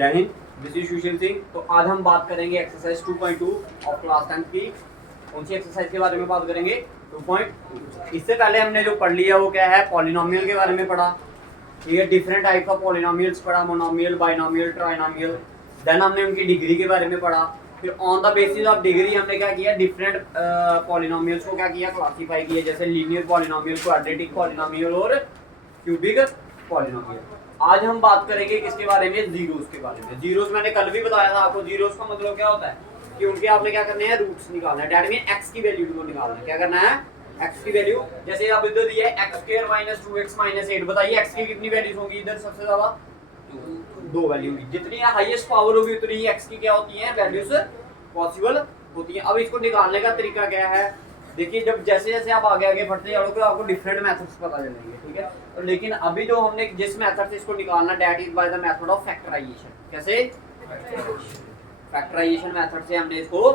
जय Hind, this is Sushil Singh. तो आज हम बात करेंगे एक्सरसाइज 2.2 ऑफ क्लास 10 की। कौन सी एक्सरसाइज के बारे में बात करेंगे? 2.2। इससे पहले हमने जो पढ़ लिया वो क्या है? पॉलिनोमियल के बारे में पढ़ा। ठीक है, डिफरेंट टाइप ऑफ पॉलिनोमियल्स पढ़ा, मोनोमियल, बाइनोमियल, ट्राइनोमियल। देन हमने उनकी डिग्री के बारे में पढ़ा। फिर on the basis of degree हमने क्या किया? डिफरेंट पॉलिनोमियल्स को क्या किया? क्लासीफाई किया, जैसे लीनियर पॉलिनोमियल, क्वाड्रेटिक पॉलिनोमियल और क्यूबिक पॉलिनोमियल। आज हम बात करेंगे किसके बारे में? जीरोस के बारे में। जीरोस मैंने कल भी बताया था आपको। जीरोस का मतलब क्या होता है कि उनके आपने क्या करने हैं? रूट्स निकालना है। दैट मीन एक्स की वैल्यू को निकालना है। क्या करना है? एक्स की वैल्यू। जैसे अब इधर दिया है x² - 2x - 8। बताइए x की कितनी वैल्यूज होंगी इधर? सबसे ज्यादा दो वैल्यू होगी। जितनी हाईएस्ट पावर होगी उतनी ही x की क्या होती है? वैल्यूज पॉसिबल होती है। अब इसको निकालने का तरीका क्या है? देखिए, जब जैसे जैसे आप आगे आगे बढ़ते जाओगे आपको डिफरेंट मेथड्स पता चलेंगे। ठीक है, तो लेकिन अभी जो हमने जिस मेथड से इसको निकालना, that is by the method of factorization. कैसे? फैक्टराइजेशन मेथड से हमने इसको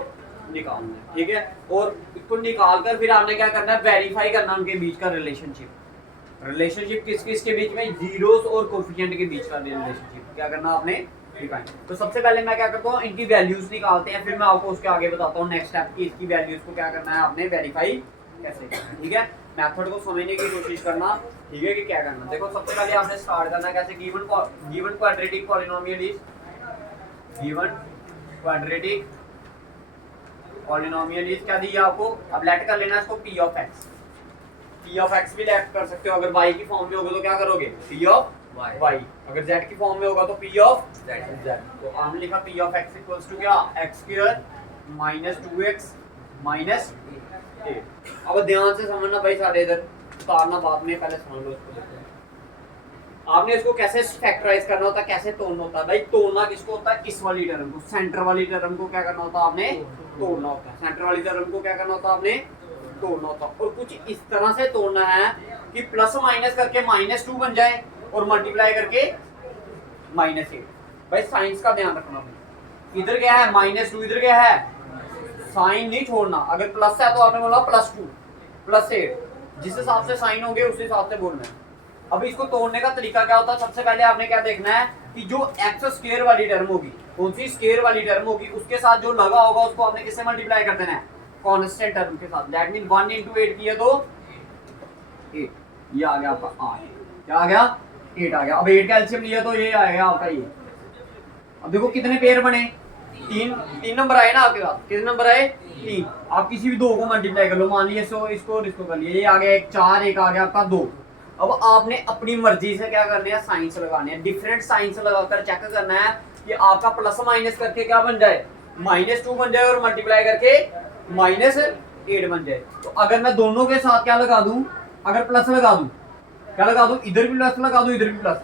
निकालना है। ठीक है, और इसको निकालकर फिर आपने क्या करना है? वेरीफाई करना उनके बीच का रिलेशनशिप किस किस के बीच में? जीरोस और कोफिशिएंट के बीच का रिलेशनशिप क्या करना आपने? तो सबसे पहले मैं क्या करता हूँ? इनकी वैल्यूज निकालते हैं, फिर मैं आपको उसके आगे बताता हूँ नेक्स्ट स्टेप की इसकी वैल्यूज को क्या करना है आपने वेरीफाई कैसे करना। ठीक है, मेथड को समझने की कोशिश करना। ठीक है, कि क्या करना। देखो, सबसे पहले आपने स्टार्ट करना है कैसे? गिवन क्वाड्रेटिक पॉलिनोमियल इज क्या दिया आपको? अब लेट कर लेना इसको p ऑफ x भी लेट कर सकते हो। अगर y की फॉर्म में होगा तो क्या करोगे? p of y। अगर z की फॉर्म में होगा तो p ऑफ z। तो हमने लिखा p of x equals to क्या? x² - 2x - 8। अब ध्यान से समझना भाई, सारे इधर उतारना बाद में, पहले समझ लो इसको। देखो, आपने इसको कैसे फैक्टराइज करना होता है, कैसे तोड़ना होता है। भाई तोड़ना किसको होता है? इस वाली टर्म को, सेंटर वाली टर्म को क्या करना होता है आपने? तोड़ना होता है। सेंटर वाली टर्म को क्या करना होता है आपने? तोड़ना होता है। और कुछ इस तरह से तोड़ना है कि प्लस माइनस करके -2 बन जाए और मल्टीप्लाई करके -8। भाई साइंस का ध्यान रखना। इधर क्या है? -2, इधर क्या है? साइन नहीं छोड़ना। अगर प्लस है तो आपने बोला +2 +8। जिस हिसाब से साइन होंगे उस हिसाब से बोलना है। अब इसको तोड़ने का तरीका क्या होता है? सबसे पहले आपने क्या देखना है कि जो x² वाली टर्म होगी, कौन सी स्क्वायर वाली टर्म होगी, उसके साथ जो लगा होगा उसको आपने किससे मल्टीप्लाई कर देना है? कांस्टेंट टर्म के साथ। दैट मीन 1 × 8 किया तो 8। ये आ गया आपका 8। क्या आ गया? 8 आ गया। अब 8 का एलसीएम लिया तो ये आएगा आपका ये। अब देखो कितने पेयर बने? तीन नंबर आए ना आपके पास। कितने नंबर आए? 3। आप किसी भी दो को मल्टीप्लाई कर लो। मान लीजिए इसको कर लिए, ये आ गया 1 4, एक आ गया आपका 2। अब आपने अपनी मर्जी से क्या करने हैं? साइंस लगाने हैं। डिफरेंट साइंस लगाकर चेक करना है कि आपका प्लस माइनस करके क्या बन जाए? -2 बन जाए और मल्टीप्लाई करके -8 बन जाए। तो अगर मैं दोनों के साथ क्या लगा दूं? अगर प्लस लगा दूं, क्या लगा दूं? इधर भी प्लस लगा दूं, इधर भी प्लस।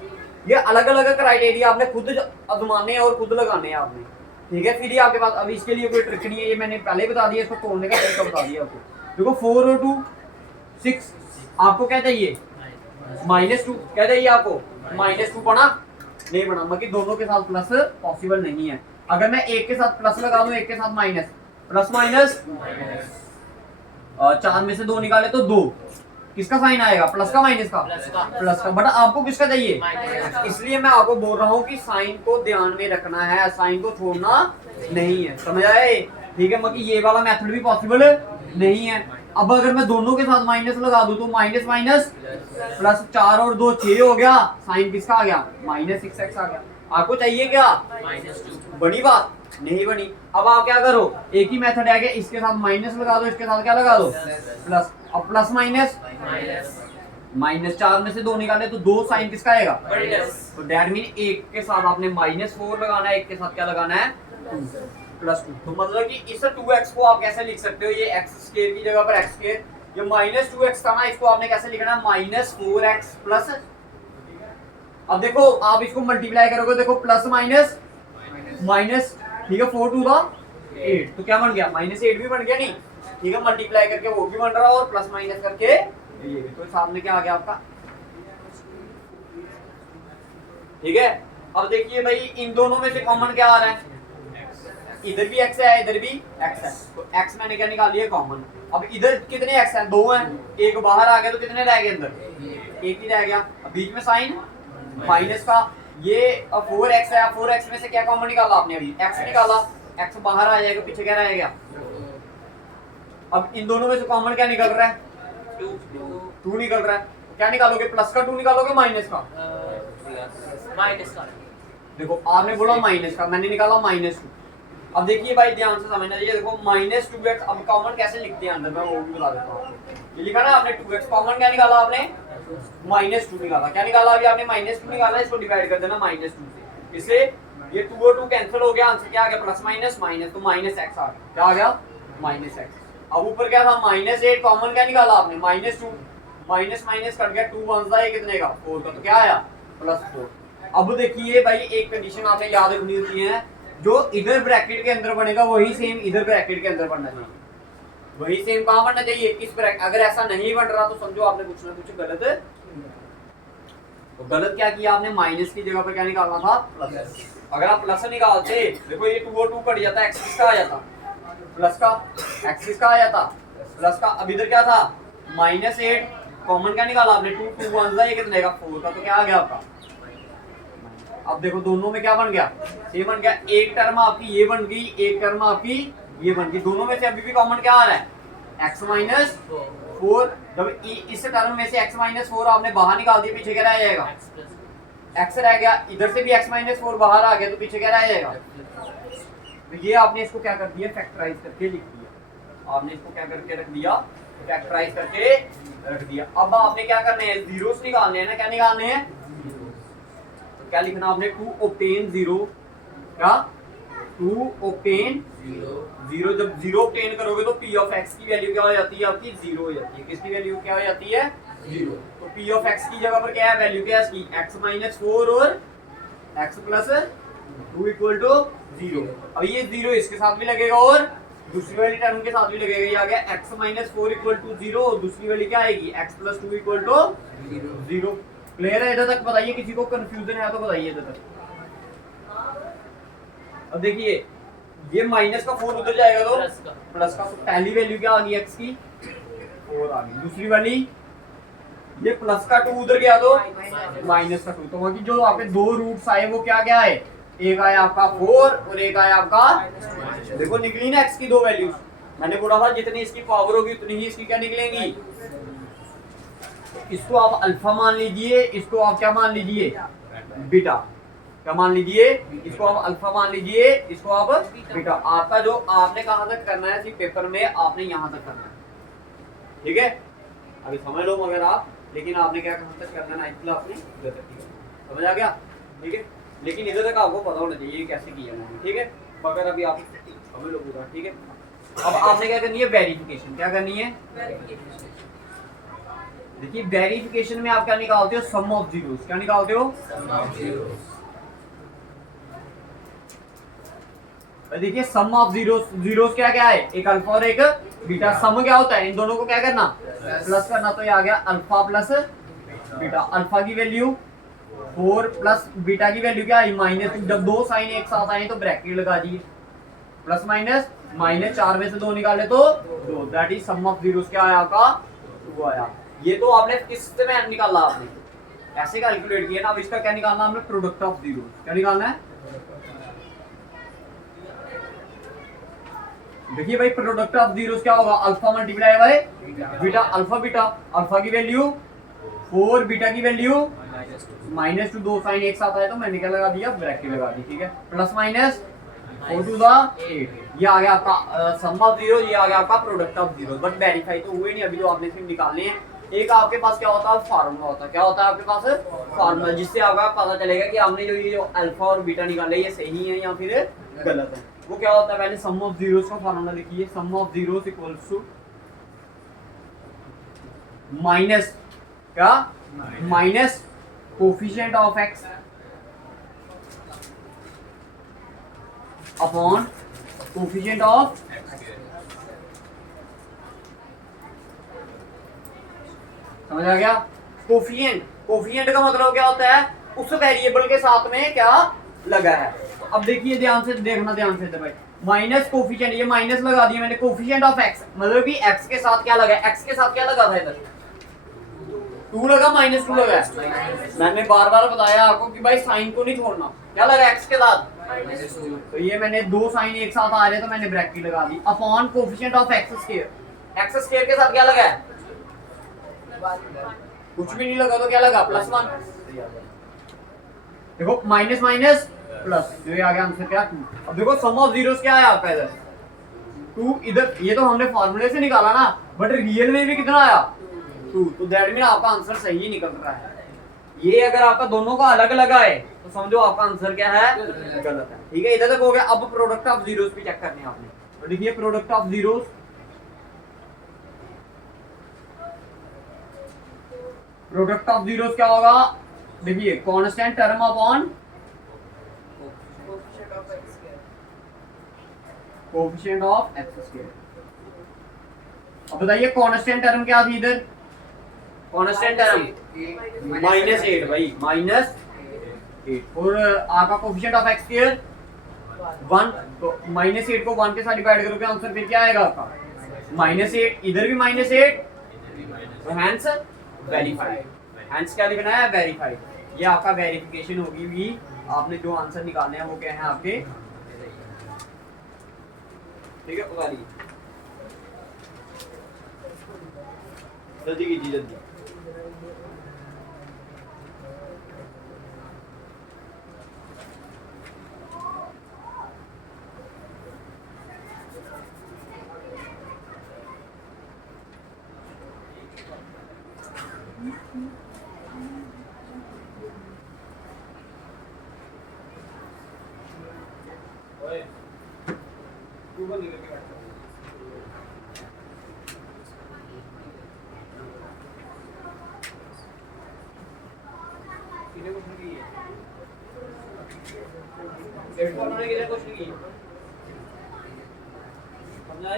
ये अलग अलग क्राइटेरिया आपने खुद आजमाने हैं और खुद लगाने हैं आपने। ठीक है, फिर ये आपके पास। अभी इसके लिए कोई ट्रिक नहीं है, ये मैंने पहले बता दिया। इसको तोड़ने का तरीका बता दिया आपको। देखो 4 और 2 6। आपको क्या चाहिए? -2। क्या चाहिए आपको? -2 बना नहीं बना, मतलब दोनों के साथ प्लस पॉसिबल नहीं है। अगर मैं एक के साथ प्लस लगा दूं, एक के साथ माइनस, प्लस माइनस 4 में से 2 निकाले तो 2। किसका साइन आएगा? प्लस का माइनस का? प्लस का। बट आपको किसका चाहिए? इसलिए मैं आपको बोल रहा हूँ कि साइन को ध्यान में रखना है, साइन को छोड़ना नहीं है। समझ आए? ठीक है, मतलब ये वाला मेथड भी पॉसिबल नहीं है। अब अगर मैं दोनों के साथ माइनस लगा दूं तो माइनस माइनस प्लस 4 और 2 6 हो गया। साइन किसका आ गया? -6x आ गया। आपको चाहिए क्या? -2। बड़ी बात नहीं बनी। अब आप क्या करो? एक ही मेथड है, इसके साथ माइनस लगा दो, इसके साथ क्या लगा दो? प्लस। अब प्लस माइनस -4 में से 2 निकाले तो 2। साइन किसका आएगा? तो दैट मीन एक के साथ आपने -4 लगाना है, एक के साथ क्या लगाना है? +2। तो मतलब कि इस 2x को आप कैसे लिख सकते हो? ये x² की जगह पर x²। ये -2x था ना, इसको आपने कैसे लिखना है? -4x plus. अब देखो आप इसको मल्टीप्लाई करोगे, देखो प्लस माइनस माइनस। ठीक है, 4 2 8। तो क्या बन गया? -8 भी बन गया नहीं। ठीक है, मल्टीप्लाई करके वो भी बन रहा है और प्लस माइनस करके ये भी। तो सामने क्या आ गया आपका? ठीक है, अब देखिए भाई इन दोनों में से कॉमन क्या आ रहा है? इधर भी x है, इधर भी x है। तो x मैंने क्या निकाल लिया? कॉमन। अब इधर कितने x हैं? 2 हैं। एक बाहर आ गया तो कितने रह गए अंदर? एक ही रह गया। अब बीच में साइन माइनस का, ये 4x है, 4x में से क्या कॉमन निकाला आपने? अभी x निकाला, x बाहर आ जाएगा, पीछे क्या रहेगा? अब इन दोनों में से कॉमन क्या निकल रहा है? 2 निकल रहा है। क्या निकालोगे? प्लस का 2 निकालोगे माइनस का? माइनस का। देखो आपने बोला माइनस का, मैंने निकाला -2। अब देखिए भाई ध्यान से समझना चाहिए। देखो -2x अब कॉमन कैसे लिखते हैं अंदर, मैं वो भी बता देता हूँ आपको। ये लिखा ना आपने 2x, कॉमन क्या निकाला आपने? -2 निकाला। क्या निकाला अभी आपने? -2 निकाला, इसको डिवाइड कर देना -2 से। इससे ये 2 और 2 कैंसिल हो गया, आंसर क्या आ गया? प्लस माइनस माइनस, तो -x आ गया। क्या आ गया? -x। अब ऊपर क्या था? -8, कॉमन क्या निकाला आपने? -2, माइनस माइनस कट गया, 2 1 ये कितने का? 4 का, तो क्या आया? +4। अब देखिए भाई एक कंडीशन आपने याद रखनी होती है, जो इधर ब्रैकेट के अंदर बनेगा वही सेम इधर ब्रैकेट के अंदर बनना चाहिए। वही सेम कहां बनना चाहिए? इस ब्रैकेट। अगर ऐसा नहीं बन रहा तो समझो आपने कुछ ना कुछ गलत। तो गलत क्या किया आपने? माइनस की जगह पर क्या निकालना था? प्लस। अगर आप प्लस निकालते, देखो ये 2 और 2 कट जाता, x किसका आ जाता? प्लस का। x किसका आ जाता? प्लस का। अब इधर क्या था? -8, कॉमन क्या निकाला आपने? 2 2 1 ये कितने का? 4 का, तो क्या आ गया आपका? अब देखो दोनों में क्या बन गया? ये बन गया। एक टर्म आपकी ये बन गई, एक टर्म आपकी ये बन गई। दोनों में से अभी भी कॉमन क्या आ रहा है? x - 4। जब इस टर्म में से x - 4 आपने बाहर निकाल दिया, पीछे क्या रह जाएगा? x रह गया। इधर से भी x - 4 बाहर आ गया, तो पीछे क्या रह जाएगा? तो ये आपने इसको क्या कर दिया? फैक्टराइज करके लिख दिया। आपने इसको क्या करके रख दिया? फैक्टराइज करके रख दिया। अब आपने क्या करने हैं? जीरोस निकालने हैं ना। क्या निकालने हैं? क्या लिखना आपने? To obtain 0। क्या? To obtain 0। जब 0 ऑब्टेन करोगे तो p ऑफ x की वैल्यू क्या हो जाती है आपकी? 0 हो जाती है। किसकी वैल्यू क्या हो जाती है? 0। तो p ऑफ x की जगह पर क्या है? वैल्यू क्या है इसकी? x - 4 और x + 2 = 0। अब ये 0 इसके साथ भी लगेगा और दूसरी वाली टर्म के साथ भी लगेगा। ये आ गया x - 4 = 0 और दूसरी वाली क्या आएगी? x + 2 = 0। क्लियर है? इधर तक बताइए, किसी को कंफ्यूजन है तो बताइए इधर तक। अब देखिए ये माइनस का 4 उधर जाएगा तो प्लस का। तो पहली वैल्यू क्या आ गई? x की 4 आ गई। दूसरी वाली ये प्लस का 2 उधर गया तो माइनस का 2। तो वहां की जो आपके दो रूट्स आए वो क्या क्या है? एक आया आपका 4 और एक आया आपका, देखो निकली ना x की दो वैल्यूज। मैंने बोला था जितनी इसकी पावर होगी उतनी ही इसकी क्या निकलेंगी। इसको आप अल्फा मान लीजिए, इसको आप क्या मान लीजिए? बीटा। क्या मान लीजिए? इसको आप अल्फा मान लीजिए, इसको आप बीटा। आपका जो आपने कहां तक करना है इसी पेपर में, आपने यहां तक करना है। ठीक है, अभी समझ लो मगर आप, लेकिन आपने क्या कहां तक करना है? इतना आपने इधर तक। समझ आ गया? ठीक है, लेकिन इधर तक आपको पता होना चाहिए कैसे किया मैंने। ठीक है, मगर अभी आप समझ लो पूरा। ठीक है, अब आपने क्या करनी है? वेरिफिकेशन। क्या करनी है? देखिए वेरिफिकेशन में आप क्या निकालते हो? सम ऑफ जीरोस। क्या निकालते हो? देखिए सम ऑफ जीरोस, जीरोस क्या क्या है? एक अल्फा और एक बीटा। सम क्या होता है? इन दोनों को क्या करना? प्लस करना। तो ये आ गया अल्फा प्लस बीटा। अल्फा की वैल्यू 4 प्लस बीटा की वैल्यू क्या आई? -2। जब दो साइन एक साथ आए तो ब्रैकेट लगा दिए, प्लस माइनस माइनस। 4 में से 2 निकाले तो 2। That is sum of zeros. क्या आया आपका? 2 आया। ये तो आपने किस में निकाला? आपने ऐसे कैलकुलेट किया ना। अब इसका क्या निकालना हमने? Product of zeros. क्या निकालना है? देखिए भाई प्रोडक्ट ऑफ जीरोस क्या होगा? Alpha multiply by beta. Alpha beta, alpha की वैल्यू 4, बीटा की वैल्यू -2। दो साइन एक साथ आए तो मैंने क्या लगा दिया? ब्रैकेट लगा दी। ठीक है, प्लस माइनस 4 to the 8। ये आ गया आपका सम ऑफ जीरो, ये आ गया आपका product of zero. But verify तो हुए नहीं अभी, तो आपने सिर्फ निकालने हैं। एक आपके पास क्या होता है? फार्मूला होता है। क्या होता है आपके पास? फार्मूला, जिससे आपका पता चलेगा कि आपने जो अल्फा और बीटा निकाले ये सही है या फिर गलत है। वो क्या होता है? पहले सम ऑफ जीरोस का फार्मूला लिखिए। Sum of zeros equals to minus क्या? Minus coefficient of X upon coefficient of, समझ आ गया? कोफिशिएंट, कोफिशिएंट का मतलब क्या होता है? उस वेरिएबल के साथ में क्या लगा है। अब देखिए ध्यान से देखना, ध्यान से भाई। माइनस कोफिशिएंट, ये माइनस लगा दिया मैंने। कोफिशिएंट ऑफ एक्स मतलब कि एक्स के साथ क्या लगा है? एक्स के साथ क्या लगा था इधर? 2 लगा -2 लगा है। मैंने बार बार बताया आपको कि भाई साइन को नहीं छोड़ना। क्या लगा x के साथ? तो ये मैंने दो साइन एक साथ आ रहे हैं तो मैंने ब्रैकेट लगा दी upon coefficient of x square. x square के साथ क्या लगा है? कुछ भी नहीं लगा तो क्या लगा? +1। देखो माइनस माइनस प्लस, जो ये आ गया आंसर क्या 2। अब देखो सम ऑफ जीरोस क्या है आपका इधर 2, इधर ये तो हमने फार्मूले से निकाला ना, बट रियल में भी कितना आया 2, तो दैट मीन आपका आंसर सही निकल रहा है। ये अगर आपका दोनों का अलग अलग आए तो समझो आपका आंसर क्या है? गलत है। ठीक है, इधर तक हो गया। अब प्रोडक्ट ऑफ जीरोस भी चेक करने हैं आपने, तो देखिए product of zeros, product of zeros क्या होगा? देखिए constant term upon coefficient of x square. अब बताइए कांस्टेंट टर्म क्या थी इधर? कांस्टेंट टर्म -8 भाई, -8 और आपका कोएफिशिएंट ऑफ x स्क्वायर 1, तो -8 को 1 के साथ डिवाइड करोगे आंसर फिर क्या आएगा आपका? -8, इधर भी -8, तो हेंस वेरीफाइड। हेंस क्या लिखना है? वेरीफाइड। ये आपका वेरिफिकेशन होगी भी, आपने जो आंसर निकालने हैं वो क्या है आपके, ठीक है, उतारिए जल्दी कीजिए जल्दी।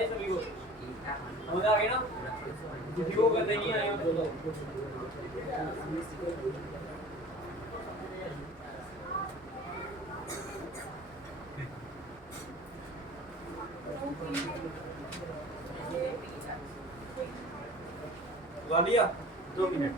सभी को समझ आ गई ना? किसी को करते नहीं आए हो तो लिया 2 मिनट।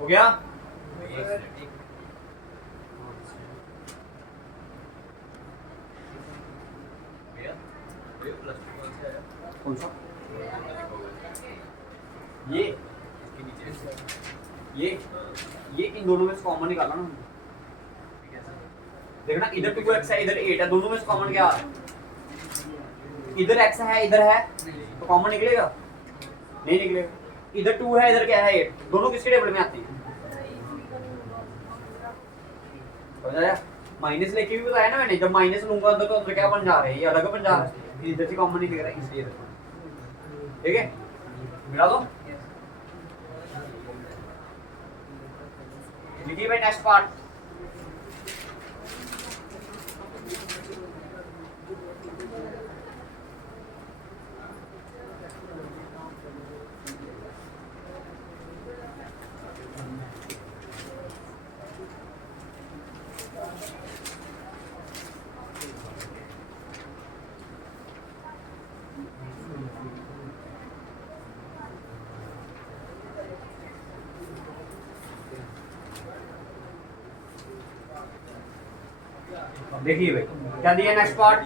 हो गया? कौन सा? ये इन दोनों में से कॉमन निकालना ना। देखना इधर 2x है इधर 8 है, दोनों में से कॉमन क्या है? इधर x है इधर है, तो कॉमन निकलेगा? नहीं निकलेगा। इधर 2 है इधर क्या है 8, दोनों किसके टेबल में आती है? माइनस लेके भी बताया ना मैंने, जब माइनस लूंगा तो अंदर क्या बन जा रहे हैं? ये अलग बन जा रहा है, इधर से कॉमन नहीं दिख रहा है इसलिए। ठीक है, मिला दो। लिखिए भाई नेक्स्ट पार्ट। देखिए भाई क्या दिया next part,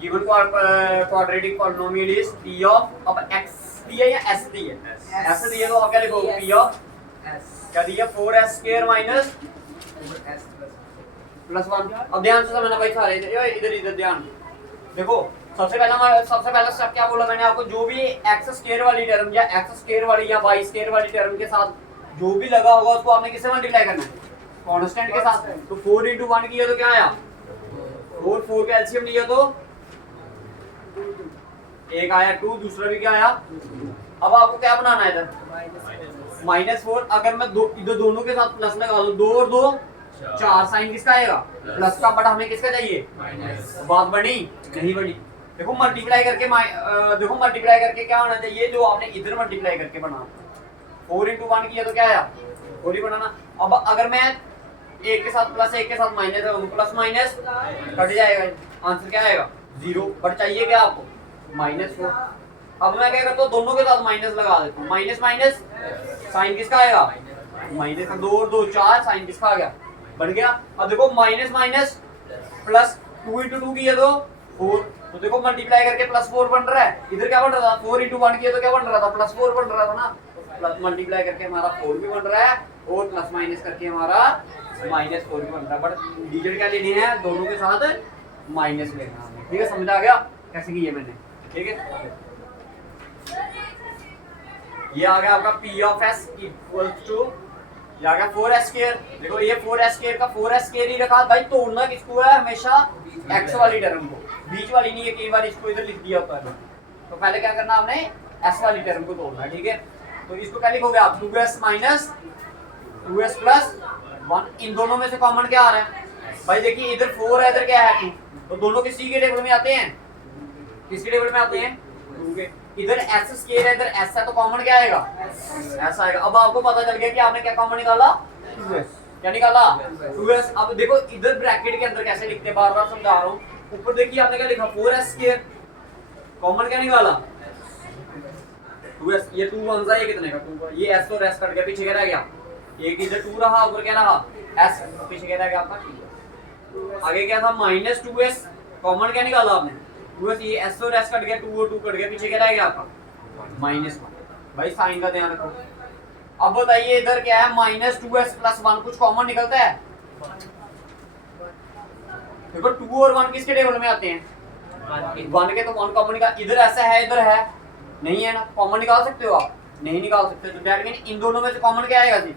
given quadratic polynomial is p of, अब x दिया या s दिया? s दिया तो आप क्या लिखोगे? p ऑफ क्या दिया? 4s square minus +1। अब ध्यान से समझना भाई सारे, इधर इधर ध्यान देखो। सबसे पहला स्टेप क्या बोला मैंने आपको, जो भी एक्स स्क्वायर वाली टर्म या एक्स स्क्वायर वाली या वाई स्क्वायर वाली टर्म के साथ जो भी लगा होगा उसको आपने किससे मल्टीप्लाई करना है, कांस्टेंट के साथ। तो 4 × 1 किया तो क्या आया 4 का एलसीएम लिया तो एक आया 2, दूसरा भी क्या आया। अब आपको क्या बनाना है इधर -4। अगर मैं इधर दोनों के साथ प्लस लगा दूं, 2 और 2 4, साइन किसका आएगा प्लस का, बट हमें किसका चाहिए बात बनी नहीं बनी। देखो मल्टीप्लाई करके देखो मल्टीप्लाई करके क्या होना चाहिए, जो आपने इधर मल्टीप्लाई करके बना 4 × 1 किया तो क्या आया 4 ही बनाना। अब अगर मैं एक के साथ प्लस एक के साथ माइनस, प्लस माइनस कट जाएगा, आंसर क्या आएगा 0। बट चाहिए क्या आपको -4। अब मैं क्या करता हूँ दोनों के साथ माइनस लगा देता हूँ, माइनस माइनस साइन किसका आएगा माइनस का, 2 और 2 4, साइन किसका आ गया बढ़ गया। अब देखो माइनस माइनस प्लस 2 × 2 किया तो 4, तो देखो मल्टीप्लाई करके +4 बन रहा है। इधर क्या बन रहा था 4 × 1 किया तो क्या बन रहा था +4 बन रहा था ना, प्लस मल्टीप्लाई करके हमारा 4 भी बन रहा है और प्लस माइनस करके हमारा -4 भी बन रहा है। बट डिजिट क्या लेनी है, दोनों के साथ माइनस लेना है। ठीक है, समझ आ गया कैसे की है मैंने। ठीक है, ये आ गया आपका P(s) इक्वल्स टू ये आ गया 4s²। देखो ये 4s² का 4s² ही रखा भाई, तोड़ना किसको है हमेशा x वाली टर्म को, बीच वाली नहीं है। कई बार इसको इधर लिख दिया होता है, तो पहले क्या करना आपने s वाली टर्म को तोड़ना है। ठीक है, तो इसको क्या लिखोगे आप 2s - 2s + 1। इन दोनों में से कॉमन क्या आ रहा है भाई, देखिए इधर 4 है, इधर क्या है 2, तो दोनों किसी के टेबल में आते हैं, किसके टेबल में आते हैं 2 के। इधर s² है, इधर s है, तो कॉमन क्या आएगा s आएगा। अब आपको पता चल गया कि आपने क्या कॉमन निकाला 2s, क्या निकाला 2s। अब देखो इधर ब्रैकेट के अंदर कैसे लिखते हैं, बार बार समझा रहा हूँ। ऊपर देखिए आपने क्या लिखा 4s², कॉमन क्या निकाला 2s। ये 2 1 ये कितने का 2 का, ये s और s कट गया, पीछे क्या रह गया एक, इधर 2 रहा, ऊपर क्या रहा s, पीछे क्या रह गया आपका। आगे क्या था -2s, कॉमन क्या निकाला आपने 2s, ये s और s कट गया, 2 और 2 कट गया, पीछे क्या रह गया आपका -1। भाई साइन का ध्यान रखो। अब बताइए इधर क्या है -2s + 1, कुछ कॉमन निकलता है। देखो 2 और 1 किसके टेबल में आते हैं 1 के, तो 1 कॉमन निकाल। इधर ऐसा है, इधर है नहीं है ना, कॉमन निकाल सकते हो आप, नहीं निकाल सकते। तो दैट मीन इन दोनों में से कॉमन क्या आएगा जी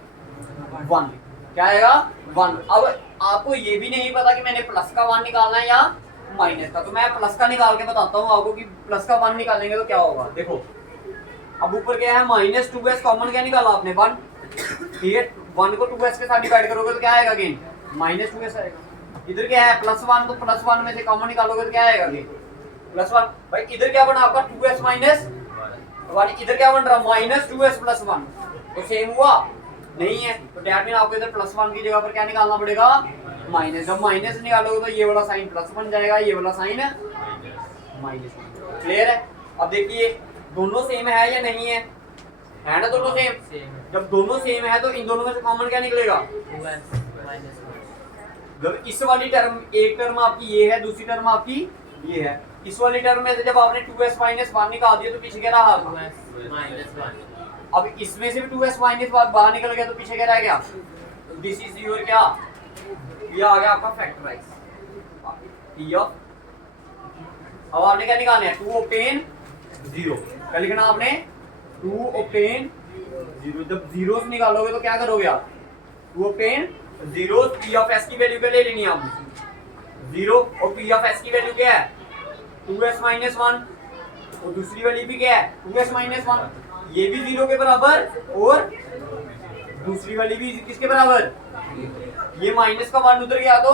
1, क्या आएगा 1। अब आपको ये भी नहीं पता कि मैंने प्लस का 1 निकालना है या माइनस का, तो मैं प्लस का निकाल के बताता हूँ आपको कि प्लस का 1 निकालेंगे तो क्या होगा। देखो अब ऊपर क्या है -2s, कॉमन क्या निकाला आपने 1, ठीक है। 1 को 2s के साथ डिवाइड करोगे तो क्या आएगा अगेन -2s आएगा। इधर क्या है +1, तो +1 में से कॉमन निकालोगे तो क्या आएगा अगेन +1। भाई इधर क्या बना आपका 2s - 1, इधर क्या बन रहा -2s + 1, तो सेम हुआ नहीं है। तो दैट मीन आपको इधर +1 की जगह पर क्या निकालना पड़ेगा माइनस। जब माइनस निकालोगे तो ये वाला साइन प्लस बन जाएगा, ये वाला साइन माइनस। क्लियर है। अब देखिए दोनों सेम है या नहीं है ना, दोनों सेम। जब दोनों सेम है तो इन दोनों में से कॉमन क्या निकलेगा 2s - जब इस वाली टर्म, एक टर्म आपकी ये है, दूसरी टर्म आपकी ये है, इस वाली टर्म में से जब आपने 2s - 1 निकाल दिया तो पीछे क्या रहा 2s - 1। अब इसमें से भी 2s - 1 बाहर निकल गया तो पीछे क्या रह गया, दिस इज योर क्या, ये आ गया आपका फैक्टराइज p ऑफ। अब आपने क्या निकालना है 2 obtain 0, क्या लिखना आपने 2 obtain 0। जब जीरोस निकालोगे तो क्या करोगे आप 2 obtain 0, p ऑफ s की वैल्यू क्या ले लेनी है आपने 0, और p ऑफ s की वैल्यू क्या है 2s - 1, और दूसरी वाली भी क्या है 2s - 1, ये भी 0 के बराबर, और दूसरी वाली भी किसके बराबर, ये माइनस का 1 उधर गया तो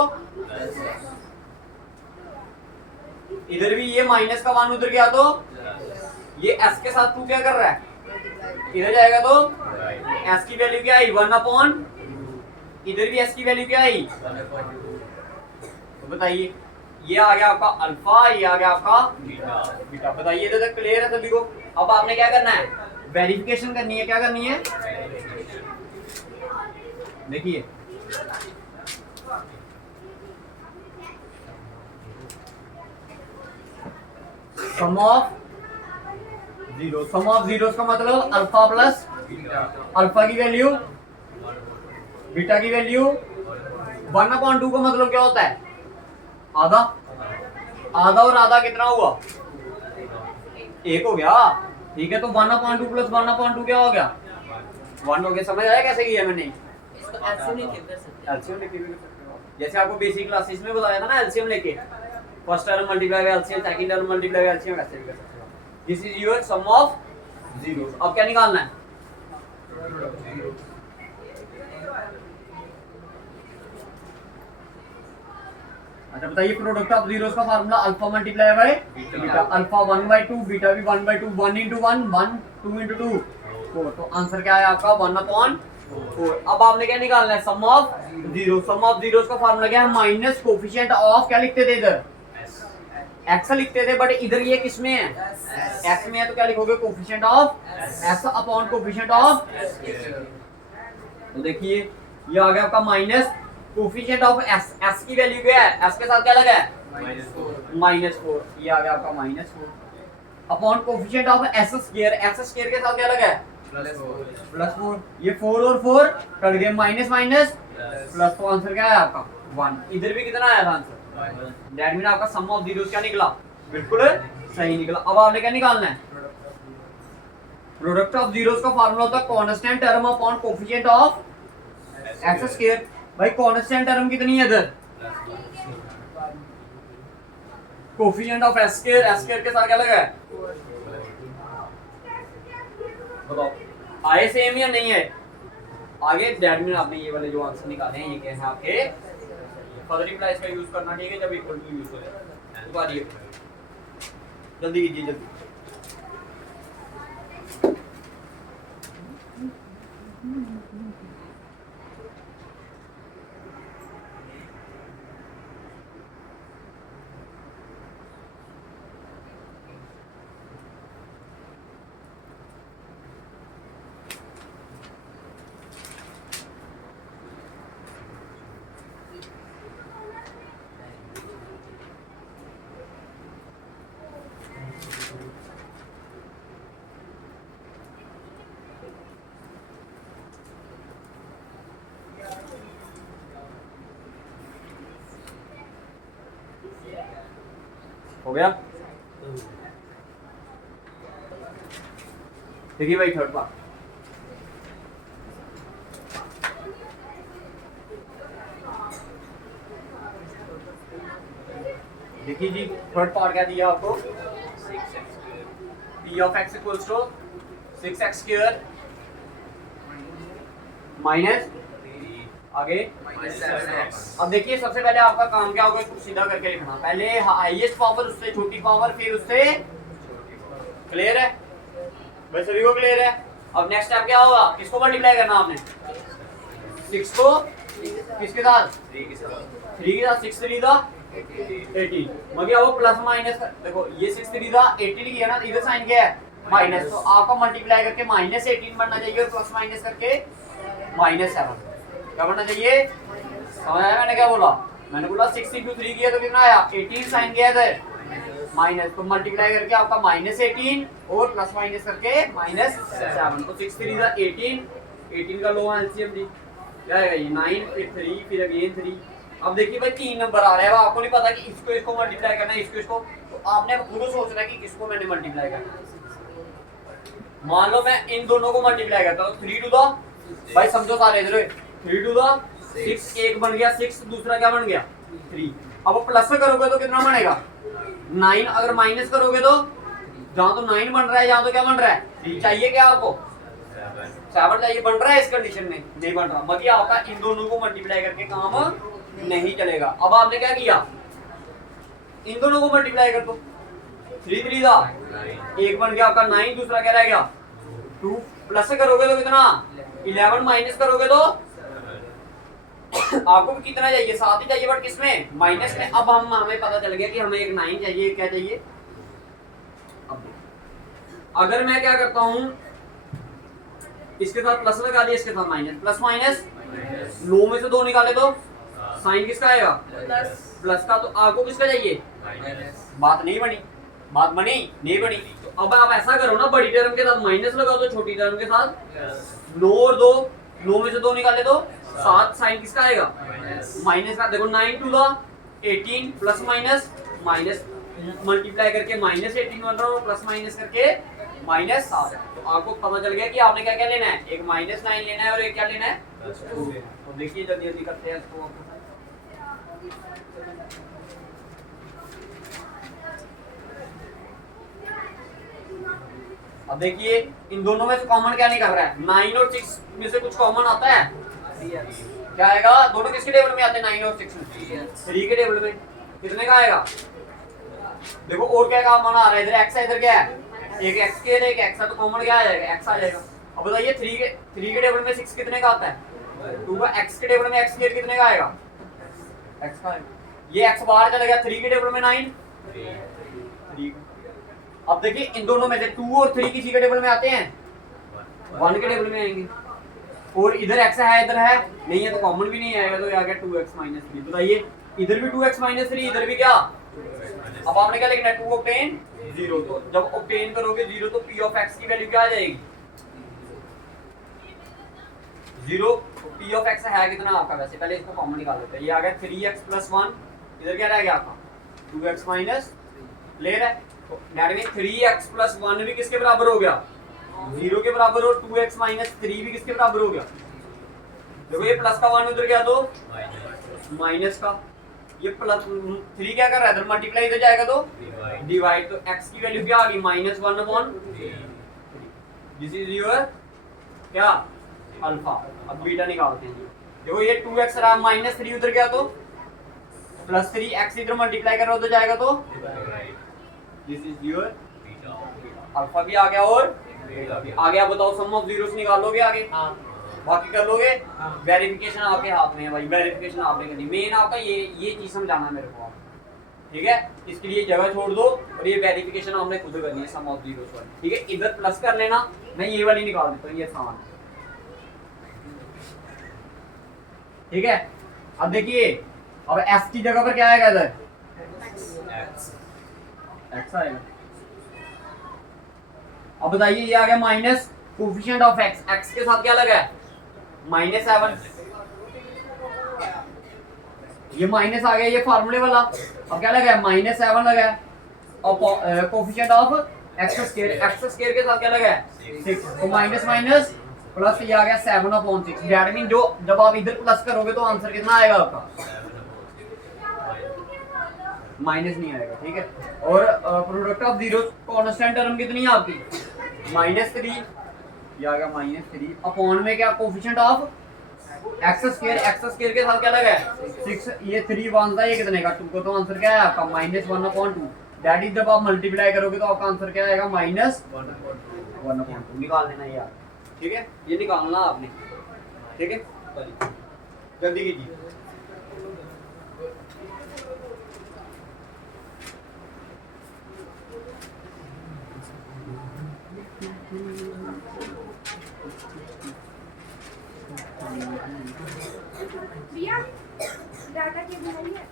इधर भी ये माइनस का 1 उधर गया तो ये s के साथ 2 क्या कर रहा है इधर जाएगा तो s की वैल्यू क्या आई 1/, इधर भी s की वैल्यू क्या आई। तो बताइए ये आ गया आपका अल्फा, ये आ गया आपका बीटा। बताइए इधर तक क्लियर है सभी को। अब आपने क्या करना है वेरिफिकेशन करनी है, क्या करनी है देखिए सम ऑफ जीरोस का मतलब अल्फा प्लस अल्फा की वैल्यू बीटा की वैल्यू 1/2 का मतलब क्या होता है? आधा। आधा और आधा कितना हुआ? 1 हो गया। ठीक है, तो 1/2 प्लस 1/2 क्या हो गया? 1 हो गया। समझ आया कैसे किया मैंने? इसको एलसीएम लेके कर सकते हैं। एलसीएम लेके भी कर सकते हो। जैसे आपको बेसिक क्लासेस में बताया था ना, एलसीएम लेके first term multiply by LCM, second term multiply by LCM, वैसे भी कर सकते हो। This is your sum of zeros. अब क्या निकालना है? अच्छा बताइए, प्रोडक्ट ऑफ जीरोस का formula alpha multiply by beta. Alpha 1/2, beta भी 1/2, 1 into 1 1, 2 into 2 4। तो आंसर क्या है आपका? 1/4। अब आपने क्या निकालना है? Sum of zero. Sum of zeros का फार्मूला क्या है? माइनस कोफिशिएंट ऑफ, क्या लिखते थे इधर? एक्स लिखते थे, बट इधर ये किस में है? एक्स में है, तो क्या लिखोगे? Coefficient of X upon coefficient of. तो देखिए ये आ गया आपका minus coefficient of S. S की वैल्यू क्या है? एस के साथ क्या लगा है? -4। ये आ गया आपका -4 upon coefficient of S square. S square के साथ क्या लगा है? +4। ये 4 और 4 कट गए, माइनस माइनस प्लस। तो आंसर क्या है आपका? 1। इधर भी कितना आया था आंसर? दैट मीन आपका सम ऑफ जीरोस क्या निकला? बिल्कुल सही निकला। अब आपने क्या निकालना है? प्रोडक्ट ऑफ जीरोस का फार्मूला होता है constant term upon coefficient of x square. भाई कांस्टेंट टर्म कितनी है इधर? Coefficient of S square. S square के साथ क्या लगा है? बताओ आए सेम या नहीं है? आगे दैट मीन आपने ये वाले जो आंसर निकाले हैं ये क्या है आपके? फर्दर रिप्लाइज का यूज करना, ठीक है, जब इक्वल टू यूज हो जाए। उतारिए जल्दी कीजिए, जल्दी। हो गया? देखिए भाई थर्ड पार्ट। देखिए जी, थर्ड पार्ट क्या दिया आपको? p of x equals to 6x square minus आगे। अब देखिए सबसे पहले आपका काम क्या होगा? इसको सीधा करके लिखना। पहले हाईएस्ट पावर, उससे छोटी पावर, फिर उससे। क्लियर है भाई? सभी को क्लियर है? अब नेक्स्ट स्टेप क्या होगा? किसको मल्टीप्लाई करना आपने? 6 को किसके साथ? 3 के साथ। 6 3 दा 18। मगर वो प्लस माइनस, देखो ये 6 3 दा 18 किया ना, इधर साइन क्या है? माइनस। तो आपको मल्टीप्लाई करके -18 बनना चाहिए और प्लस माइनस करके -7 क्या बनना चाहिए? समझ आया मैंने क्या बोला? मैंने बोला 6 into 3 किया तो कितना आया? 18 साइन किया था माइनस, तो मल्टीप्लाई करके आपका -18 और प्लस माइनस करके -7। तो 6 3 दा 18 का लो एलसीएम दी क्या है? ये 9, फिर 3, फिर अगेन 3। अब देखिए भाई 3 नंबर आ रहे हैं, आपको नहीं पता कि इसको मल्टीप्लाई करना है, इसको, तो आपने खुद सोचना है कि किसको मैंने मल्टीप्लाई करना है। मान लो मैं इन दोनों को मल्टीप्लाई करता हूँ। 3 टू द, भाई समझो सारे इधर, 3 टू द 6, एक बन गया 6, दूसरा क्या बन गया? 3। अब प्लस में करोगे तो कितना बनेगा? 9। अगर माइनस करोगे तो जहाँ तो 9 बन रहा है, यहाँ तो क्या बन रहा है? 3 चाहिए क्या आपको? 7 चाहिए। बन रहा है इस कंडीशन में? नहीं बन रहा। मतलब आपका इन दोनों को मल्टीप्लाई करके काम नहीं चलेगा। अब आपने क्या किया? इन दोनों को मल्टीप्लाई कर दो। 3 3 दा 1 बन गया आपका 9, दूसरा क्या रह गया? 2। प्लस से करोगे तो कितना? 11। माइनस करोगे तो आपको भी कितना चाहिए? 7 ही चाहिए, बट किसमें? माइनस में। अब हमें पता चल गया कि हमें एक 9 चाहिए, क्या चाहिए? अब अगर मैं क्या करता हूं, इसके साथ प्लस लगा दिया, इसके साथ माइनस, प्लस माइनस 9 में से 2 निकाले तो साइन किसका आएगा? प्लस का। तो आपको किसका चाहिए? बात नहीं बनी। बात बनी? नहीं बनी। तो अब आप ऐसा करो ना, बड़ी टर्म के साथ माइनस लगाओ तो छोटी टर्म के साथ 9 और 2, 9 में से 2 निकाले तो 7 साइन किसका आएगा माइनस का। देखो 9 to the 18 plus minus minus multiply करके -18 बन रहा है और प्लस माइनस करके -7। तो आपको पता चल गया कि आपने क्या क्या लेना है, एक -9 लेना है और एक क्या लेना है 2। तो देखिए जल्दी जल्दी करते हैं इसको। अब देखिए इन दोनों में से कॉमन क्या निकल रहा है, 9 और 6 में से कुछ कॉमन आता है, क्या आएगा? दोनों किसके टेबल में आते हैं 9 और 6 में? 3 के टेबल में। कितने का आएगा? देखो और क्या कॉमन आ रहा है, इधर x है इधर क्या है, एक x के एक x है, तो कॉमन क्या आ जाएगा x आ जाएगा। अब बताइए 3 के टेबल में 6 कितने का आता है 2 का, x के टेबल में x स्क्वायर कितने का आएगा x का आएगा। ये x बाहर चला गया, 3 के टेबल में 9 3। अब देखिए इन दोनों में से 2 और 3 किसी के टेबल में आते हैं 1 के टेबल में आएंगे, और इधर x है इधर है नहीं है तो कॉमन भी नहीं आएगा, तो ये आ गया 2x - 3। बताइए इधर भी 2x - 3 इधर भी क्या। अब आपने क्या लिखना है 2 ऑब्टेन 0, तो जब ऑब्टेन करोगे 0 तो p ऑफ x की वैल्यू क्या आ जाएगी 0। तो p ऑफ x है कितना आपका, वैसे पहले इसको कॉमन निकाल लेते हैं। ये आ गया 3x + 1, इधर क्या रह गया आपका 2x - क्लियर है। तो दैट मीन 3x + 1 भी किसके बराबर हो गया 0 के बराबर, और 2x - 3 भी किसके बराबर हो गया। देखो ये प्लस का 1 उधर गया तो माइनस का, ये प्लस 3 क्या कर रहा है इधर मल्टीप्लाई इधर जाएगा तो डिवाइड, तो x की वैल्यू क्या आ गई -1/3। दिस इज योर क्या अल्फा। अब बीटा निकालते हैं। देखो ये 2x रहा -3 उधर गया तो +3, x इधर मल्टीप्लाई कर रहा उधर जाएगा तो दिस इज योर अल्फा भी आ गया और बीटा भी आ गया। बताओ सम ऑफ जीरोस निकालोगे आगे, बाकी कर लोगे। वेरिफिकेशन आपके हाथ में है भाई, वेरिफिकेशन आपने करनी। मेन आपका ये चीज समझाना है मेरे को, ठीक है। इसके लिए जगह छोड़ दो और ये वेरिफिकेशन हमने खुद करनी है सम ऑफ जीरोस वाली, ठीक है। इधर प्लस कर लेना, मैं ये वाली निकाल देता हूँ, ये आसान, ठीक है। अब देखिए अब s की जगह पर क्या आएगा इधर x आएगा। अब बताइए ये आ गया minus coefficient of x, x के साथ क्या लगा है -7, ये माइनस आ गया ये फार्मूले वाला। अब क्या लगा है -7 लगा है, और कोफिशिएंट ऑफ x स्क्वायर के साथ क्या लगा है 6, तो माइनस माइनस प्लस ये आ गया 7/6। दैट मीन जो जब आप इधर प्लस करोगे तो आंसर कितना आएगा आपका माइनस नहीं आएगा, ठीक है। और product of zero constant term कितनी है आपकी -3, ये आ गया -3 अपॉन में क्या कोफिशिएंट ऑफ x स्क्वायर के साथ क्या लगा है 6, ये 3 1 था, ये कितने का 2 का, तो आंसर क्या है आपका -1/2। दैट इज जब आप मल्टीप्लाई करोगे तो आपका आंसर क्या आएगा -1/2। निकाल देना यार, ठीक है, ये निकालना आपने, ठीक है। जल्दी कीजिए। भैया डाटा की बनाई है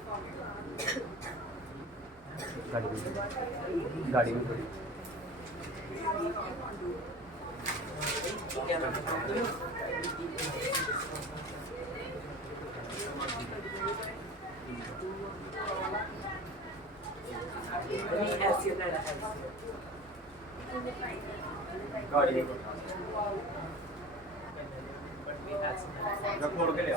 गाड़ी में पड़ी। गाड़ी में खोल के ले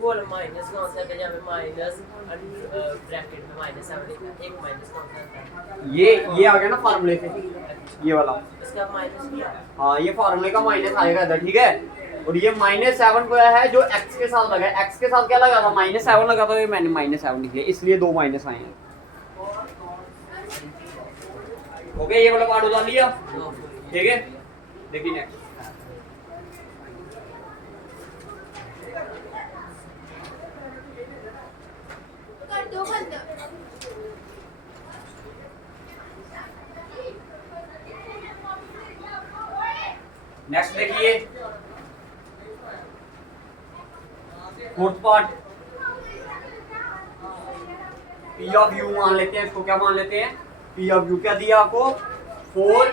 वो वाला माइनस कौन सा है, जहाँ पे माइनस ब्रैकेट में -7 लिखा है, एक माइनस कौन सा है? ये आ गया ना फार्मूले से, ये वाला, इसका माइनस भी है। हाँ ये फार्मूले का माइनस आएगा इधर, ठीक है। और ये -7 को है जो x के साथ लगा है, x के साथ क्या लगा था -7 लगा था, ये मैंने -7 लिखा, इसलिए 2 माइनस आए हैं। ओके, ये वाला पार्ट उतार लिया, ठीक है। देखिए नेक्स्ट कर दो बंद। नेक्स्ट देखिए fourth part, P of U मान लेते हैं, इसको क्या मान लेते हैं P ऑफ U। क्या दिया आपको 4u²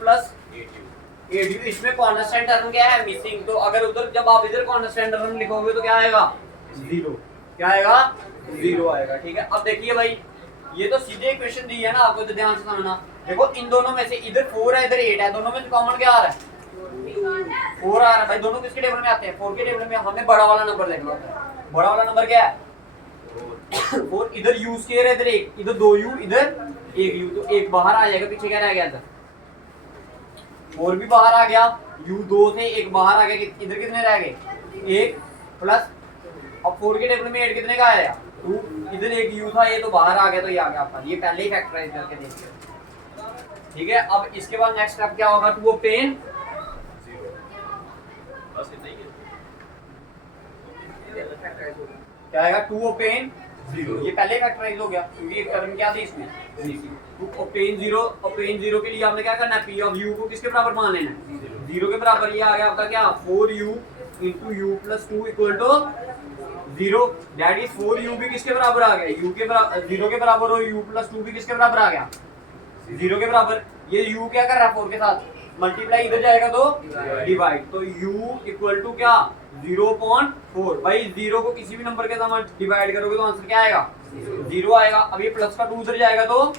+ 8u, 8u, इसमें कांस्टेंट टर्म क्या है मिसिंग, तो अगर उधर जब आप इधर कांस्टेंट टर्म लिखोगे तो क्या आएगा 0, क्या आएगा 0 आएगा। ठीक है, अब देखिए भाई ये तो सीधे इक्वेशन दी है ना आपको, तो ध्यान से समझना। देखो इन दोनों में से इधर 4 है इधर 8 है, दोनों में से कॉमन क्या आ रहा है 4 आ रहा है भाई। दोनों किसके टेबल में आते हैं 4 के टेबल में। हमें बड़ा वाला नंबर देखना होता है, बड़ा वाला नंबर क्या है 4। इधर u स्क्वायर है इधर 1, इधर 2u इधर 1u, तो 1 बाहर आ जाएगा, पीछे क्या रह गया इधर 4 भी बाहर आ गया, u 2 थे 1 बाहर आ गया, इधर कितने रह गए 1 प्लस, अब 4 के टेबल में 8 कितने का आया 2, इधर एक u था ये तो बाहर आ गया, तो ये आ गया आपका, ये पहले ही फैक्टराइज करके देखिए। ठीक है, अब इसके बाद नेक्स्ट स्टेप क्या होगा टू ऑब्टेन 0, बस इतना ही क्या आएगा टू ऑब्टेन 0, ये पहले फैक्टराइज हो गया क्योंकि एक टर्म क्या थी इसमें टू ऑब्टेन 0। ऑब्टेन 0 के लिए आपने क्या करना है p ऑफ u को किसके बराबर मान लेना है 0 के बराबर। ये आ गया आपका क्या 4u into u plus 2 equal to 0, that is 4u भी किसके बराबर आ गया u के बराबर 0 के बराबर, और u plus 2 भी किसके बराबर आ गया 0 के बराबर। ये u क्या कर रहा है 4 के साथ मल्टीप्लाई, इधर जाएगा तो डिवाइड, तो u इक्वल टू क्या 0.4। भाई 0 को किसी भी नंबर के साथ डिवाइड करोगे तो आंसर क्या आएगा 0 आएगा। अब ये प्लस का 2 उधर जाएगा तो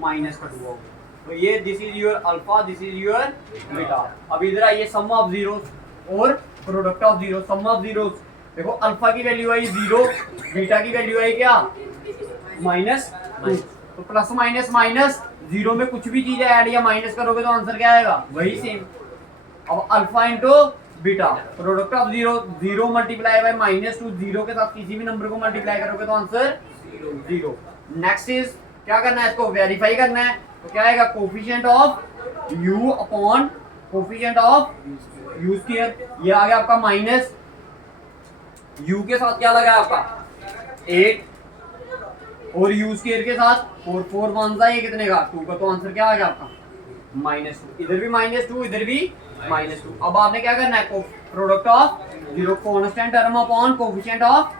माइनस का 2 होगा, तो ये this is your alpha, this is your beta. अब इधर आइए सम ऑफ जीरोस और product of zero. Sum of zeros देखो अल्फा की वैल्यू आई 0, बीटा की वैल्यू आई क्या -2, तो प्लस माइनस माइनस 0 में कुछ भी चीज ऐड या माइनस करोगे तो आंसर क्या आएगा वही सेम। अब alpha into beta, product of 0 0 multiply by -2, 0 के साथ किसी भी नंबर को मल्टीप्लाई करोगे तो आंसर 0। नेक्स्ट इज क्या करना है, इसको वेरीफाई करना है, तो क्या आएगा coefficient of u upon coefficient of u square. ये आ गया आपका माइनस u के साथ क्या लगा आपका 8 और u स्क्वायर के साथ 4 4 वन सा ये कितने का 2 का, तो आंसर क्या आ गया आपका -2। इधर भी -2 इधर भी -2। अब आपने क्या करना है product of 0 constant term upon coefficient of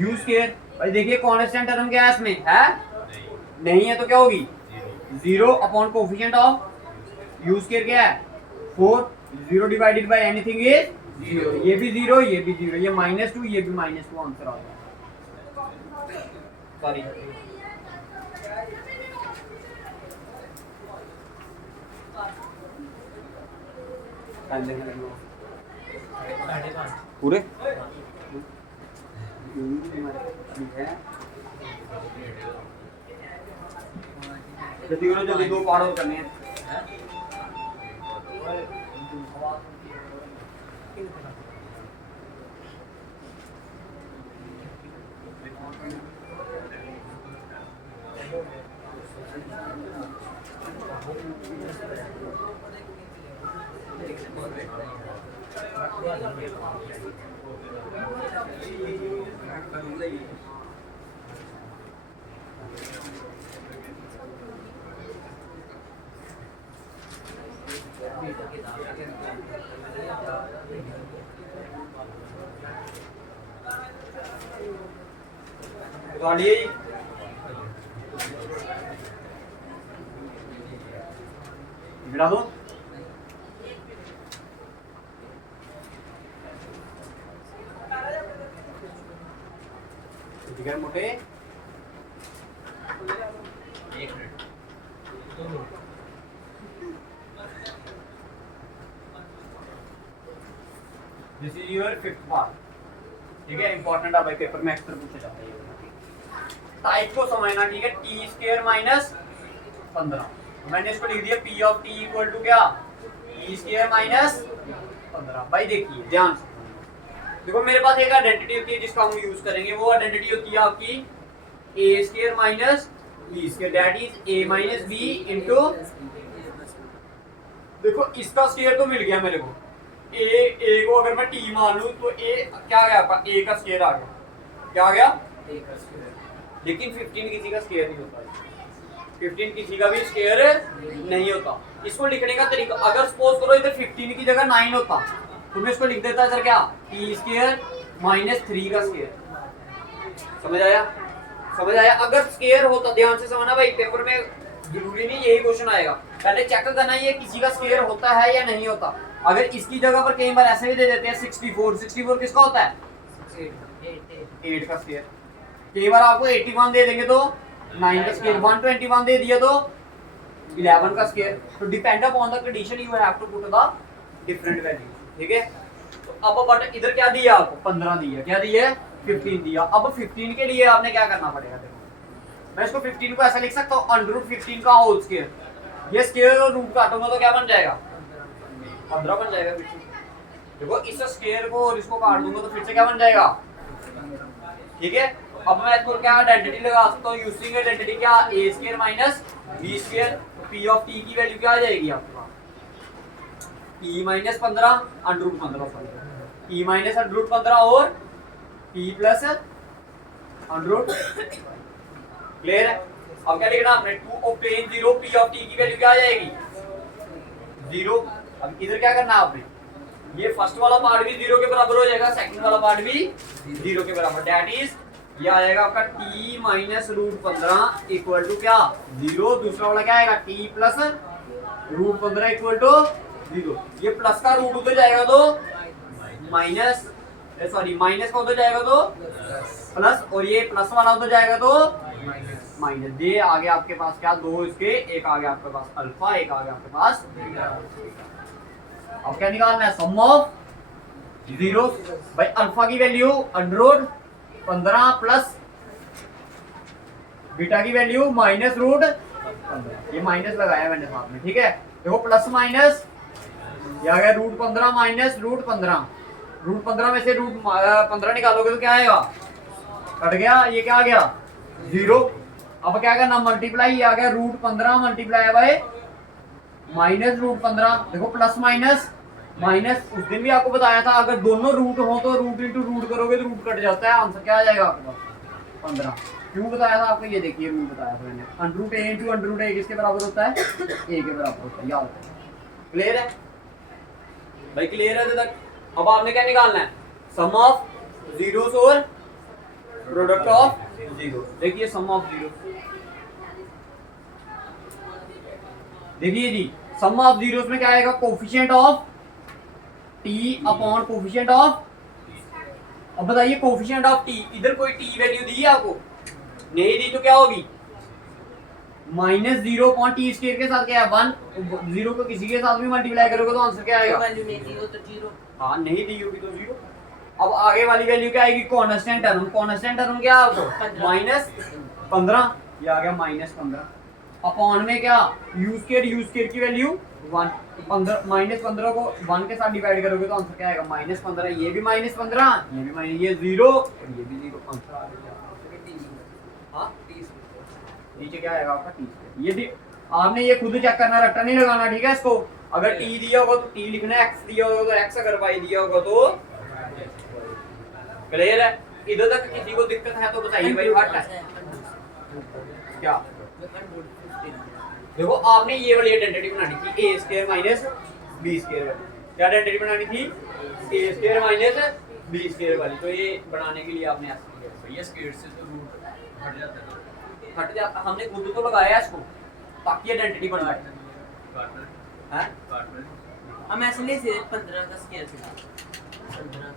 u square. भाई देखिए कांस्टेंट टर्म क्या है इसमें है नहीं है, तो क्या होगी 0 upon coefficient of u square क्या है 4, 0 डिवाइडेड बाय एनीथिंग इज 0, ये भी 0 ये भी 0, ये -2 ये भी -2, आंसर आ गया। सॉरी पूरे जल्दी 2 पार्ट और करने हैं। मिला दो ठीक है मोटे 1 minute this is your 5th part. ठीक है, इंपॉर्टेंट है भाई, पेपर में अक्सर पूछा जाता है। टाइप को समझना, ठीक है, टी स्क्वायर माइनस 15, मैंने इसको लिख दिया p of t equal to क्या टी स्क्वायर माइनस 15। भाई देखिए ध्यान से देखो, मेरे पास एक आइडेंटिटी होती है जिसका हम यूज करेंगे, वो आइडेंटिटी होती है आपकी a square minus b square, that is a minus b into, देखो इसका स्क्वायर तो मिल गया मेरे को, a को अगर मैं t मान लूं तो a क्या आ गया आपका a का स्क्वायर आ गया, क्या आ गया a का स्क्वायर। लेकिन 15 किसी का स्क्वायर नहीं होता, 15 किसी का भी स्क्वायर नहीं होता। इसको लिखने का तरीका, अगर सपोज करो इधर 15 की जगह 9 होता तो मैं इसको लिख देता सर क्या t स्क्वायर माइनस 3 का स्क्वायर। समझ आया, समझ आया। अगर स्क्वायर होता, ध्यान से समझना भाई, पेपर में जरूरी नहीं यही क्वेश्चन आएगा, पहले चेक करना है ये किसी का स्क्वायर होता है या नहीं होता। अगर इसकी जगह पर कई बार ऐसे भी दे देते हैं 64, 64 किसका होता है? 8 का स्क्वायर। कई बार आपको 81 दे देंगे तो 9 का स्क्वायर, 121 दे दिया तो 11 का स्क्वायर। तो depend upon the condition you have to put the different value, ठीक है। तो अब बट इधर क्या दिया आपको? 15 दिया, क्या दिया? 15 दिया। अब 15 के लिए आपने क्या करना पड़ेगा? देखो मैं इसको 15 को ऐसा लिख सकता हूँ √15 का होल स्क्वायर। ये स्क्वायर और रूट काटूंगा तो क्या बन जाएगा? 15 बन जाएगा फिर से। देखो इस स्क्वायर को और इसको काट दूंगा तो फिर से क्या बन जाएगा? ठीक है। अब मैं इसको क्या आइडेंटिटी लगा सकता हूँ? यूजिंग आइडेंटिटी क्या? a square minus b square. तो p ऑफ t की वैल्यू क्या आ जाएगी आपके पास? p माइनस 15 √15 p माइनस √15 और p प्लस √ क्लियर है। अब क्या लिखना आपने? To obtain 0 p of t की वैल्यू क्या आ जाएगी? 0। अब इधर क्या करना है आपने? ये फर्स्ट वाला पार्ट भी 0 के बराबर हो जाएगा, सेकंड वाला पार्ट भी 0 के बराबर। दैट इज ये आ जाएगा आपका t माइनस √15 इक्वल टू क्या? 0। दूसरा वाला क्या आएगा? t plus √15 equal to 0। ये प्लस का रूट उधर जाएगा तो माइनस, सॉरी माइनस का उधर जाएगा तो प्लस, और ये प्लस वाला उधर जाएगा तो माइनस। ये आगे आपके पास क्या? दो इसके, एक आगे आपके पास अल्फा, एक आगे आपके पास बीटा। अब क्या निकालना है? Sum of zero. भाई अल्फा की वैल्यू √15 प्लस बीटा की वैल्यू माइनस √15। ये माइनस लगाया मैंने साथ में, ठीक है। देखो प्लस माइनस ये आ गया √15 माइनस √15। √15 में से √15 निकालोगे तो क्या आएगा? कट गया, ये क्या आ गया? 0। अब क्या करना? मल्टीप्लाई, आ गया √15 मल्टीप्लाई बाय माइनस √15। देखो प्लस माइनस माइनस, उस दिन भी आपको बताया था अगर दोनों रूट हो तो रूट इंटू रूट करोगे तो रूट कट जाता है, आंसर क्या आ जाएगा आपके पास? 15। क्यों बताया था आपको? ये देखिए रूट बताया था मैंने, √a इंटू √a किसके बराबर होता है? a के बराबर होता है, याद रखो। क्लियर है भाई? क्लियर है तक? अब आपने क्या निकालना है? सम ऑफ जीरोस और प्रोडक्ट ऑफ जीरो। देखिए सम ऑफ जीरो, देखिए जी सम ऑफ जीरोस में क्या आएगा? Coefficient of t upon coefficient of. अब बताइए कोफिशिएंट ऑफ t, इधर कोई t वैल्यू दी है आपको? नहीं दी तो क्या होगी? -0 अपॉन t स्क्वायर के साथ क्या है? 1। 0 को किसी के साथ भी मल्टीप्लाई करोगे तो आंसर क्या आएगा? वैल्यू नहीं दी हो तो 0। हाँ नहीं दी होगी तो 0। अब आगे वाली वैल्यू क्या आएगी? Constant term. कांस्टेंट टर्म क्या है आपको? -15। ये आ गया -15 अपॉन में क्या? u स्क्वायर की वैल्यू 1। 15 को 1 के साथ डिवाइड करोगे तो आंसर क्या आएगा? -15। ये भी -15, ये भी माइनस, ये 0 और ये भी 0। आंसर आ गया। हाँ नीचे क्या आएगा आपका? t। ये आपने ये खुद चेक करना, रट्टा नहीं लगाना, ठीक है। इसको अगर t दिया होगा तो t लिखना है, x दिया होगा तो x, अगर y दिया होगा तो क्लियर है। इधर तक किसी को दिक्कत है तो बताइए भाई। हट है क्या? देखो आपने ये वाली आइडेंटिटी बनानी थी, a square minus b square. क्या आइडेंटिटी बनानी थी? a square minus b square वाली। तो ये बनाने के लिए आपने ऐसा किया। ये स्क्वायर से तो रूट हट जाता है, हट जाता। हमने खुद तो लगाया इसको ताकि आइडेंटिटी बन जाए। हैं हम ऐसे नहीं से 15 का स्क्वायर था।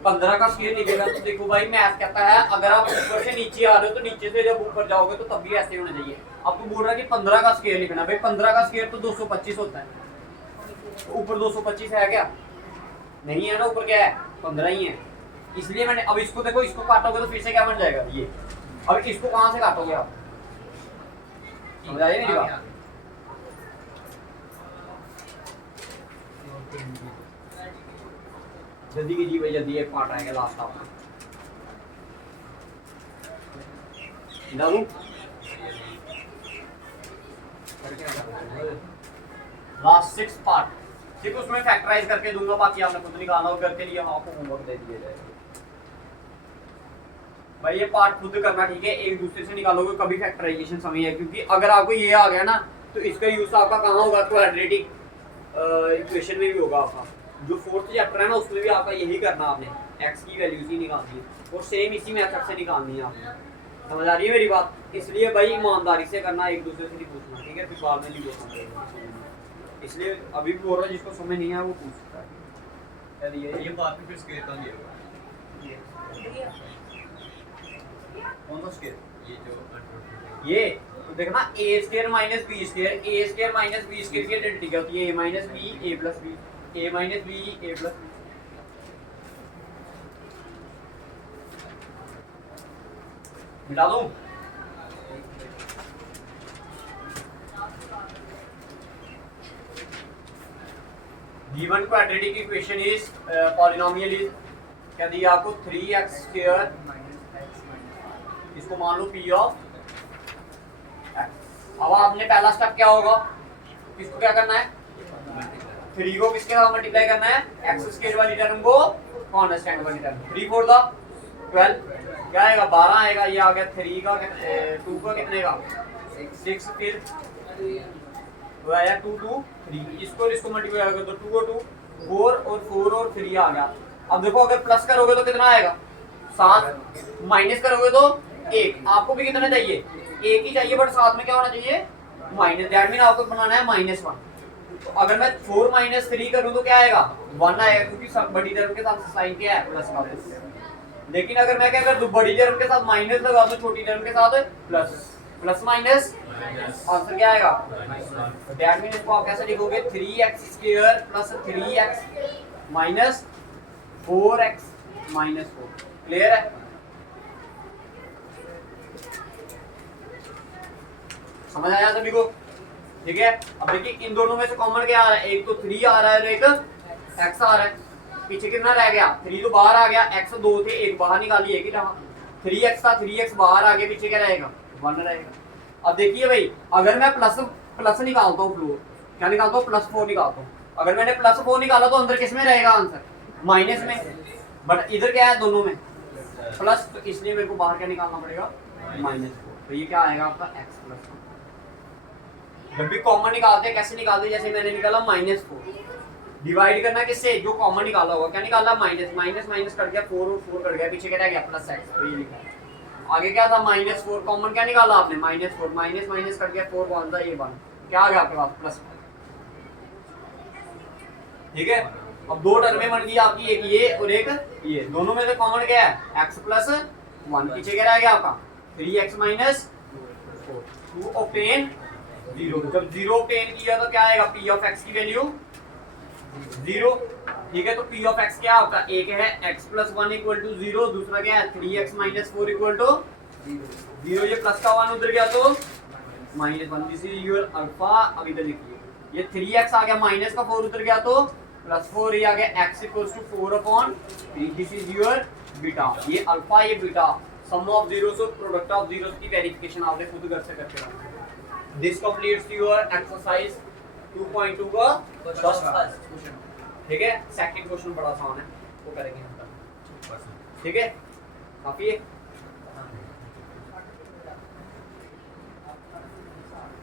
15 का स्क्वायर लिखेगा तो देखो भाई मैथ कहता है अगर आप ऊपर से नीचे आ रहे हो तो नीचे से जब ऊपर जाओगे तो तब भी ऐसे होना चाहिए। अब तो बोल रहा है कि 15 का स्क्वायर लिखना। भाई 15 का स्क्वायर तो 225 होता है, तो ऊपर 225 है क्या? नहीं है ना, ऊपर क्या है? 15 ही है। इसलिए मैंने अब इसको देखो, इसको काटोगे तो फिर से क्या बन जाएगा? ये। अब इसको कहां से काटोगे आप? समझ आई मेरी बात? जल्दी कीजिए भाई, जल्दी एक पार्ट आएगा लास्ट आपका। लास्ट 6 पार्ट सिर्फ उसमें फैक्टराइज करके दूंगा, बाकी आपने खुद निकालना और करके लिए आपको होमवर्क दे दिया जाएगा। भाई ये पार्ट खुद करना, ठीक है। एक दूसरे से निकालोगे कभी फैक्टराइजेशन समय है, क्योंकि अगर आपको ये आ गया ना तो इसका यूज आपका कहाँ होगा? क्वाड्रेटिक इक्वेशन में भी होगा आपका। जो 4th चैप्टर है ना उसमें भी आपका यही करना, आपने x की वैल्यूज ही निकालनी है और सेम इसी मेथड से निकालनी है आपने। समझ आ रही है मेरी बात? इसलिए भाई ईमानदारी से करना, एक दूसरे से नहीं पूछना, ठीक है? फिर बाद में नहीं पूछना, इसलिए अभी भी बोल रहा हूँ, जिसको समझ नहीं है वो पूछ सकता है। ये बात फिर स्केयर का नहीं होगा। कौन सा स्केयर? ये जो ये तो देखना a square minus b square, a square minus b square की आइडेंटिटी क्या होती है? a minus b a plus b, a minus b a plus b। मिटा दूं? given quadratic equation is polynomial is क्या दिया आपको? 3x स्क्वायर, इसको मान लो p ऑफ। अब आपने पहला स्टेप क्या होगा? इसको क्या करना है? 3 को किसके साथ मल्टीप्लाई करना है? x स्क्वायर वाली टर्म को कांस्टेंट वाली टर्म। 3 4 द 12 क्या आएगा? 12 आएगा। ये आ गया 3 का 2 का कितने का? 6 फिर तो आया 2 2 3, इसको मल्टीप्लाई करोगे तो 2 और 2 4 और 4 और 3 आ गया। अब देखो अगर प्लस करोगे तो कितना आएगा? 7, माइनस करोगे तो 1। आपको भी कितना चाहिए? 1 ही चाहिए, बट साथ में क्या होना चाहिए? माइनस। दैट मीन आपको बनाना है -1। तो अगर मैं 4 - 3 करूं तो क्या आएगा? 1 आएगा, क्योंकि सब बड़ी टर्म के साथ साइन क्या है? प्लस का। लेकिन अगर मैं क्या कर दूं? बड़ी टर्म के साथ माइनस लगा दूं, छोटी टर्म के साथ प्लस, प्लस माइनस आंसर क्या आएगा? दैट मीन इसको आप कैसे लिखोगे? 3x square plus 3x minus 4x minus 4। Clear है? समझ आया सभी को? ठीक है। अब देखिए इन दोनों में से कॉमन क्या आ रहा है? एक तो 3 आ रहा है और एक x आ रहा है। पीछे कितना रह गया? 3 तो बाहर आ गया, x 2 थे, एक बाहर निकाली, एक ही रहा। 3x था, 3x बाहर आ गया, पीछे क्या रहेगा? 1 रहेगा। अब देखिए भाई, अगर मैं प्लस निकालता हूँ, फ्लोर क्या निकालता हूँ? +4 निकालता हूँ। अगर मैंने +4 निकाला तो अंदर किस में रहेगा आंसर? माइनस में। बट इधर क्या है? दोनों में प्लस, तो इसलिए मेरे को बाहर क्या निकालना पड़ेगा? -4। तो ये क्या आएगा आपका? x +1। जब भी कॉमन निकालते हैं कैसे निकालते हैं? जैसे मैंने निकाला -4, डिवाइड करना किससे? जो कॉमन निकाला होगा। क्या निकाला? माइनस, माइनस कट गया, 4 और 4 कट गया, पीछे क्या रह गया? +x। तो ये लिखा है। आगे क्या था? -4, कॉमन क्या निकाला आपने? -4, माइनस कट गया, 4 कौन सा? ये 1। क्या आ गया आपके पास? +1। ठीक है। अब दो टर्में बन गई आपकी, एक ये और एक ये। दोनों में से कॉमन क्या है? x + 1। पीछे क्या रह गया आपका? 3x - 4 to open 0। जब 0 ओपन किया तो क्या आएगा? p ऑफ x की वैल्यू 0। ठीक है। तो p ऑफ x क्या आपका? एक है x + 1 = 0, दूसरा क्या है? 3x - 4 = 0। ये प्लस का 1 उधर गया तो -1। This is your alpha. अब इधर लिखिए, ये 3x आ गया, माइनस का 4 उधर गया तो +4, ये आ गया x = 4/3। This is your beta. ये अल्फा, ये बीटा। सम ऑफ जीरोस और प्रोडक्ट ऑफ जीरोस की वेरिफिकेशन आपने खुद घर से करके रखना है। दिस कंप्लीट्स योर एक्सरसाइज 2.2 का फर्स्ट क्वेश्चन। ठीक है। सेकंड क्वेश्चन बड़ा आसान है, वो करेंगे हम। ठीक है, काफी है।